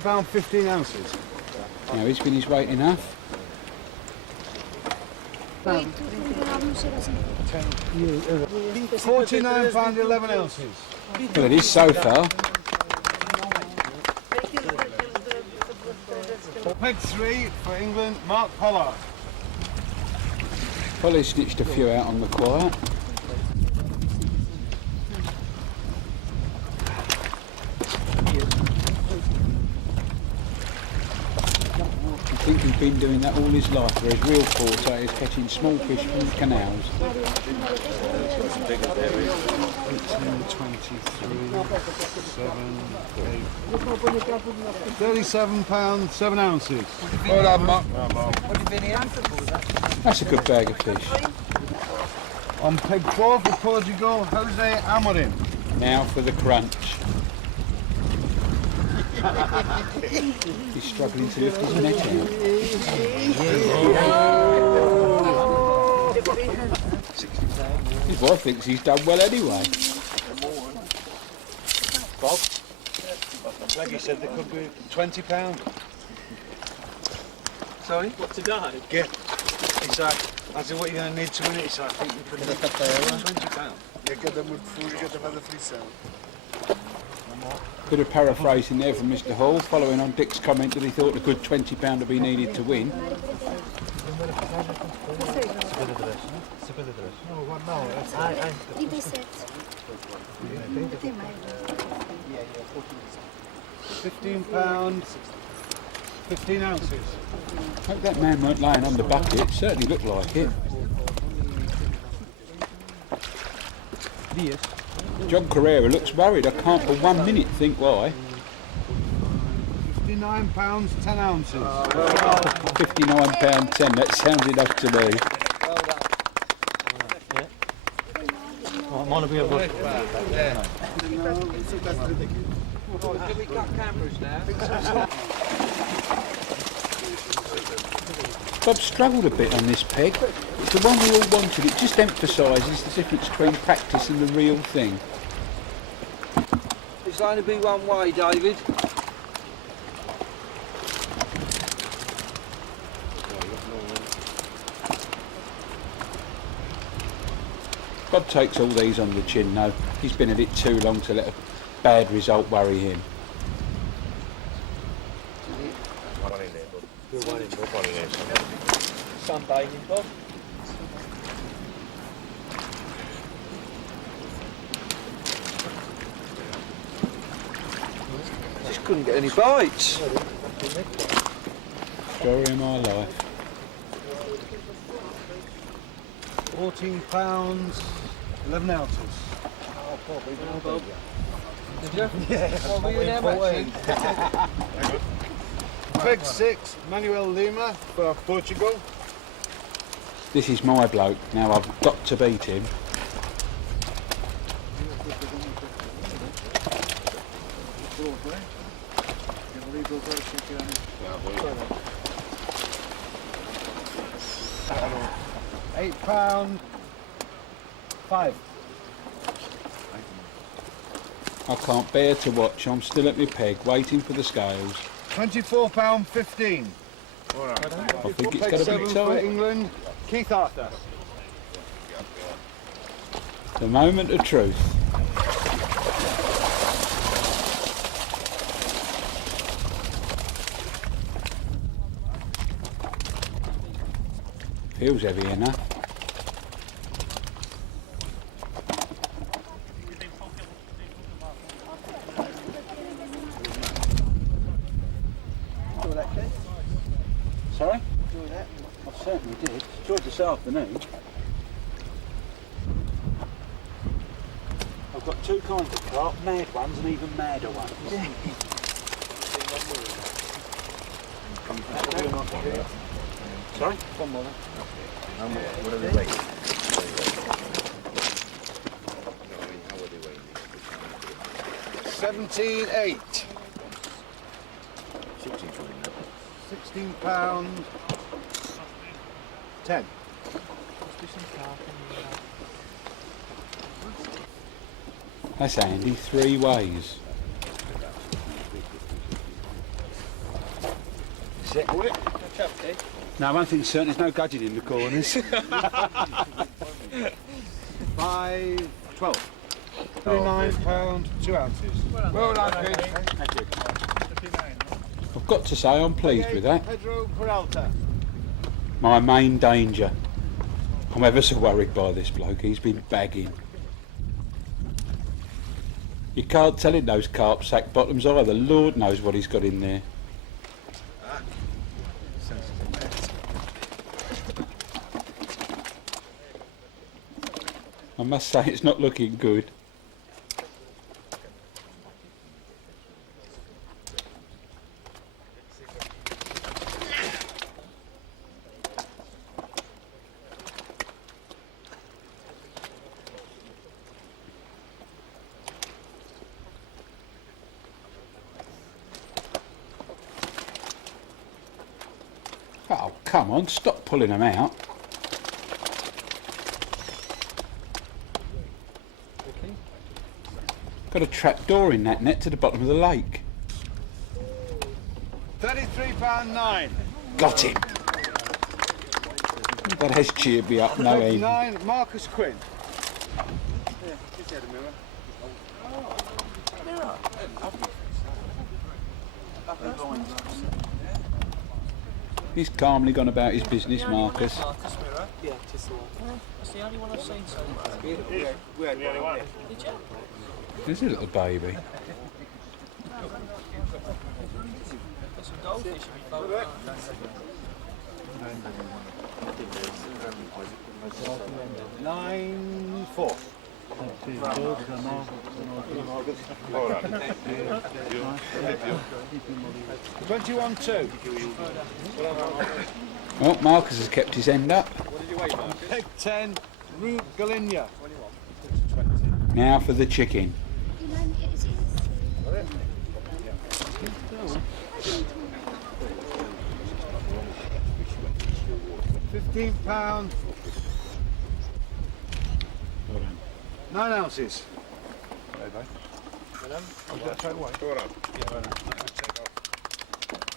Pound 15 ounces. Now, he's been his weight enough. £49, 11 ounces. Well, it is so far. Peg 3 for England, Mark Pollard. Probably snitched a few out on the quiet. I think he's been doing that all his life, where his real forte is catching small fish from the canals. 18, 23, 7, 8. £37, 7 ounces. Well done, Mark. That's a good bag of fish. On peg 4 for Portugal, Jose Amorim. Now for the crunch. He's struggling to lift his net out. His wife thinks he's done well anyway. Bob? Like you said, there could be £20. Sorry? What to die? Get. It's like, I said, what are you going to need to win it? It's like, I think you could get £20. You get them with food, you get them at the free sale. Bit of paraphrasing there from Mr. Hall, following on Dick's comment that he thought a good £20 would be needed to win. £15, 15 ounces. Hope that man weren't laying on the bucket, it certainly looked like it. John Carrera looks worried, I can't for 1 minute think why. £59, 10 ounces. £59.10, that sounds enough to me. I'm on a bit of a... Bob struggled a bit on this peg. It's the one we all wanted. It just emphasises the difference between practice and the real thing. It's only be one way, David. Bob takes all these on the chin though. He's been at it too long to let a bad result worry him. Sunbathing, Bob. Just couldn't get any bites. Story of my life. £14, 11 ounces. Did you? Yeah. Well, were you there watching? Peg 6, Manuel Lima for Portugal. This is my bloke. Now I've got to beat him. £8, 5. I can't bear to watch. I'm still at my peg, waiting for the scales. £24, 15. I think it's Peg going to 7 be for tight. England, Keith Arthur. The moment of truth. Feels heavy enough. Sorry? I certainly did. Enjoyed this afternoon. I've got two kinds of carp, mad ones and even madder ones. Sorry? One more. What are they weight? 17.8. 16 pound 10. That's handy, 3 ways. No, one thing's certain, there's no gudging in the corners. 5, 12. 39 pound 2 ounces. Well done, Pete. Thank you. I've got to say I'm pleased with that. Pedro Peralta. My main danger. I'm ever so worried by this bloke, he's been bagging. You can't tell in those carp sack bottoms either, Lord knows what he's got in there. I must say it's not looking good. Oh, come on, stop pulling them out. Got a trap door in that net to the bottom of the lake. 33 pound 9. Got him. That has cheered me up no end. 9 Marcus Quinn. Yeah, just had a mirror. He's calmly gone about his business, Marcus. Yeah, just the one. That's the only one I've seen so far. We had one. Did you? There's a little baby. Got some goldfish in your boat. 9, 4. 21, 2. Well, Marcus has kept his end up. Peg 10, Root Galinia. Now for the chicken. £15. 9 ounces.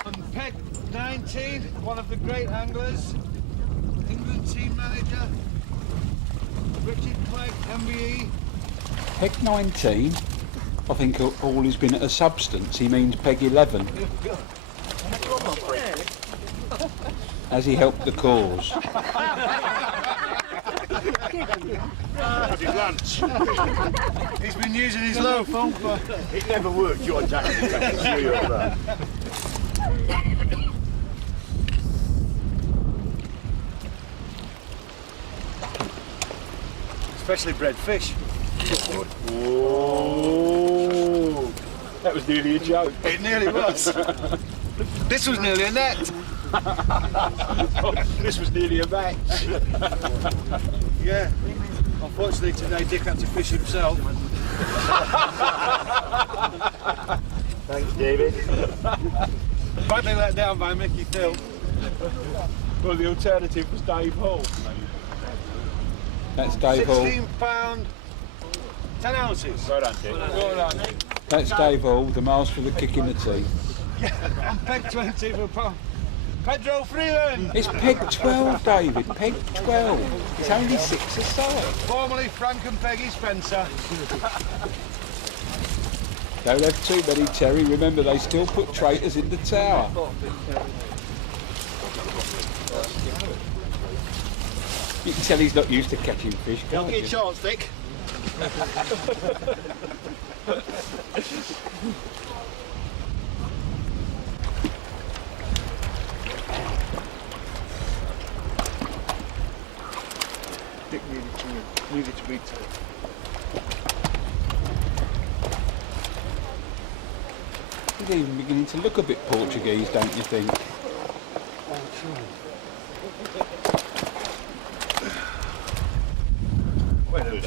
And Peg 19, one of the great anglers, England team manager, Dick Clegg, MBE. Peg 19. I think all he's been at a substance. He means peg 11. Has he helped the cause? Had his lunch. He's been using his loaf. It never worked, George Jackson. I can assure you of that. Specially bred fish. Oh, that was nearly a joke. It nearly was. This was nearly a net. This was nearly a match. Yeah. Unfortunately today Dick had to fish himself. Thanks, David. Badly let down by Mickey Thill. Well, the alternative was Dave Hall. That's Dave Hall. £16, 10 ounces. Well done, Dick. Well done. That's Dave Hall, the master of the kick in the teeth. On Peg 20 for pound. Pedro Freeland. It's peg 12, David. Peg 12. It's only 6 aside. Formerly Frank and Peggy Spencer. Don't have too many, Terry. Remember, they still put traitors in the tower. You can tell he's not used to catching fish, Don't can't get a you? chance, Dick. Dick needed to be told. He's even beginning to look a bit Portuguese, don't you think?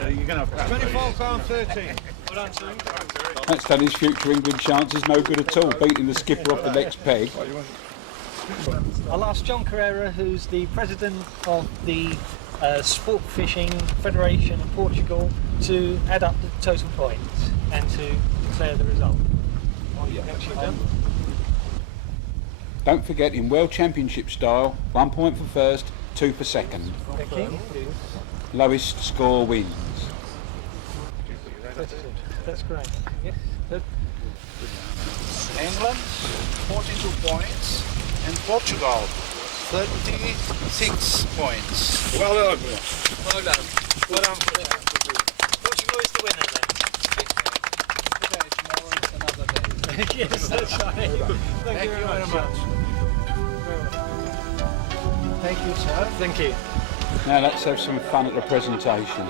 You're going to have 24 pound 13. That's done his future England chances no good at all, beating the skipper off the next peg. I'll ask John Carrera, who's the president of the Sport Fishing Federation of Portugal, to add up the total points and to declare the result. Don't forget, in World Championship style, 1 point for first, 2 for second. Thank you. Lowest score wins. That's great. Yes. Good. England 42 points and Portugal 36 points. Well done. Well done. Well done. Portugal is the winner then. Yes, that's right. Thank you very much. Thank you, sir. Thank you. Now let's have some fun at the presentation.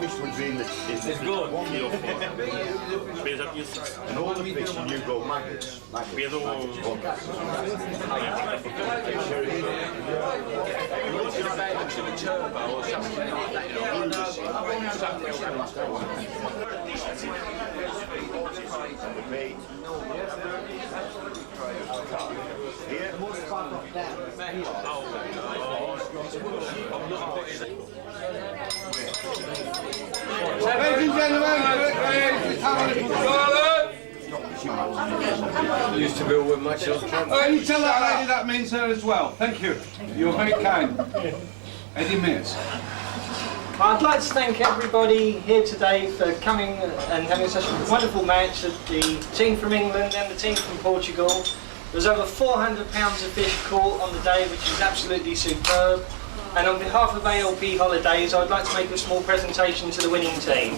Fish would be in the... It's good. 1 kilo 4. And all the fish you go maggots. Ladies and gentlemen, Used to be with myself. you tell that lady that means her as well. Thank you. You're very kind. Eddie Mears. I'd like to thank everybody here today for coming and having such a wonderful match. The team from England and the team from Portugal. There's over 400 pounds of fish caught on the day, which is absolutely superb. And on behalf of ALP Holidays, I'd like to make a small presentation to the winning team.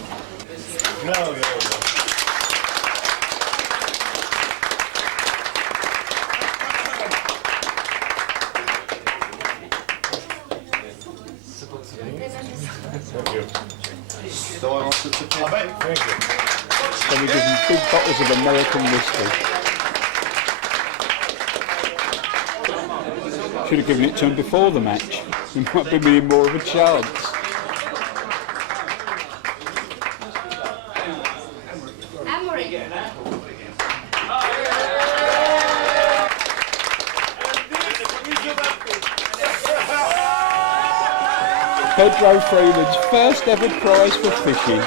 So we give them big bottles of American whiskey. Should have given it to him before the match. We might be in more of a chance. Pedro Freeman's first ever prize for fishing.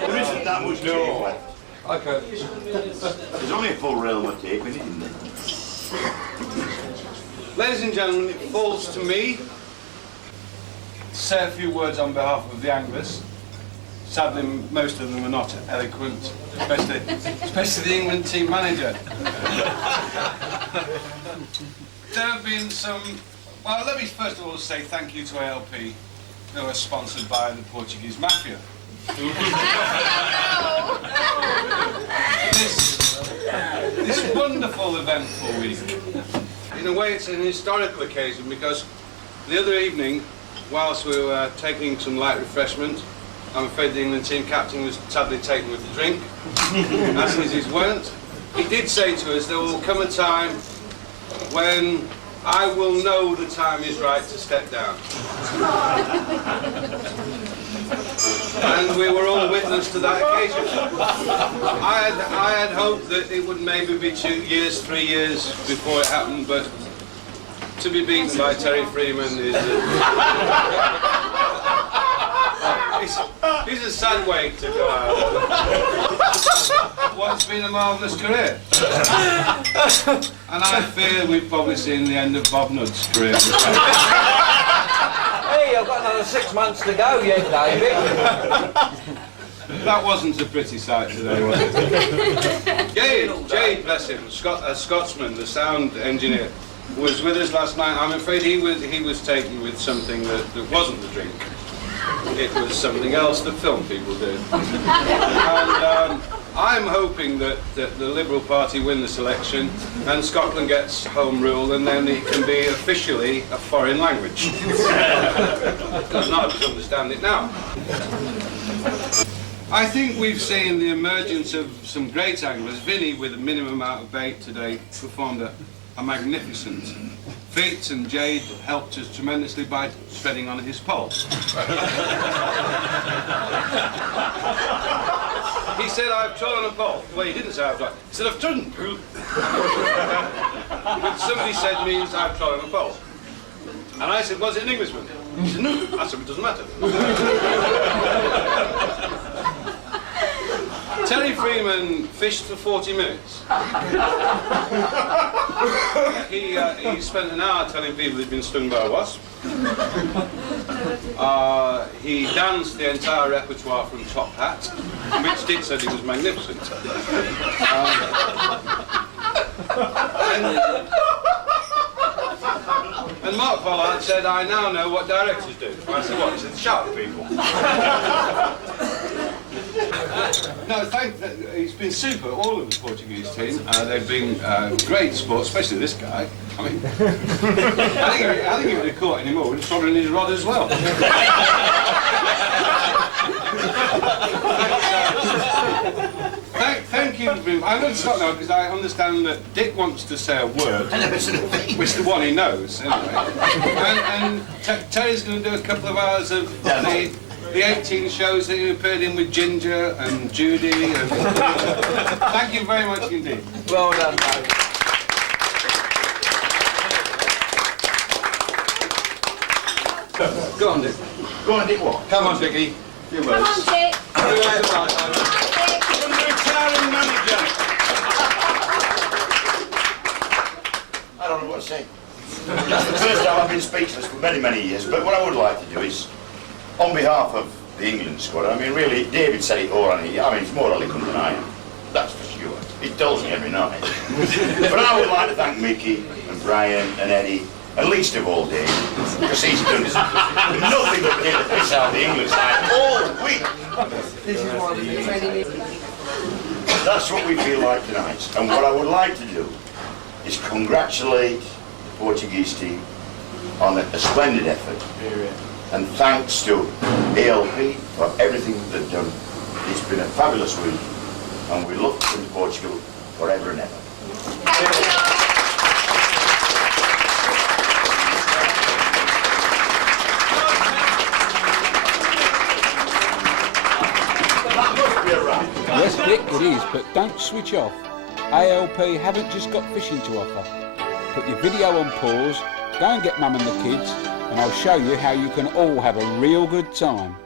There isn't that much to it. Okay. There's only a full reel of tape in it, isn't there? Ladies and gentlemen, it falls to me to say a few words on behalf of the anglers. Sadly, most of them are not eloquent, especially the England team manager. There have been some... Well, let me first of all say thank you to ALP, who are sponsored by the Portuguese Mafia. This wonderful, eventful week. In a way, it's an historical occasion because the other evening, whilst we were taking some light refreshment, I'm afraid the England team captain was sadly taken with the drink, as his wont. He did say to us, there will come a time when I will know the time is right to step down. And we were all witness to that occasion. I had hoped that it would maybe be 2 years, 3 years before it happened, but to be beaten by Terry Freeman is... He's a sad way to go out. What's been a marvellous career. And I fear we've probably seen the end of Bob Nudd's career. Hey, I've got another 6 months to go yet, David. That wasn't a pretty sight today, was it? Jay, bless him, a Scotsman, the sound engineer, was with us last night. I'm afraid he was taken with something that wasn't the drink. It was something else that film people do. And I'm hoping that the Liberal Party win this election and Scotland gets home rule, and then it can be officially a foreign language. Because none of us understand it now. I think we've seen the emergence of some great anglers. Vinny, with a minimum amount of bait today, performed a magnificent feat, and Jade helped us tremendously by treading on his pole. He said, I've trod on a pole. Well, he didn't say I've trod. He said, I've trodden. But somebody said means I've trod on a pole. And I said, was it an Englishman? He said, no. I said, it doesn't matter. Terry Freeman fished for 40 minutes. He spent an hour telling people he'd been stung by a wasp. He danced the entire repertoire from Top Hat, which Dick said he was magnificent. And Mark Pollard said, I now know what directors do. I said, what? He said, sharp people. No, he's been super, all of the Portuguese team. They've been great sports, especially this guy. I mean, I think if he'd have caught any more, we'd have thrown in his rod as well. Thank you. I'm going to stop now because I understand that Dick wants to say a word, which is the one he knows, anyway. And Terry's going to do a couple of hours of the 18 shows that he appeared in with Ginger and Judy. And thank you very much indeed. Well done, mate. Go on, Dick. Go on, Dick, what? Come on, Dickie. Your Come on, Dick. From the retiring manager. I don't know what to say. That's the first time I've been speechless for many, many years, but what I would like to do is, on behalf of the England squad, I mean, really, David said it all, and he's more eloquent than I am. That's for sure. He tells me every night. But I would like to thank Mickey and Brian and Eddie, and least of all Dave, because he's done nothing but take the piss out of the England side all week. That's what we feel like tonight. And what I would like to do is congratulate the Portuguese team on a splendid effort. And thanks to ALP for everything they've done. It's been a fabulous week, and we look to Portugal forever and ever. That must be a wrap. Yes, Dick, it is, but don't switch off. ALP haven't just got fishing to offer. Put your video on pause, go and get Mum and the kids, and I'll show you how you can all have a real good time.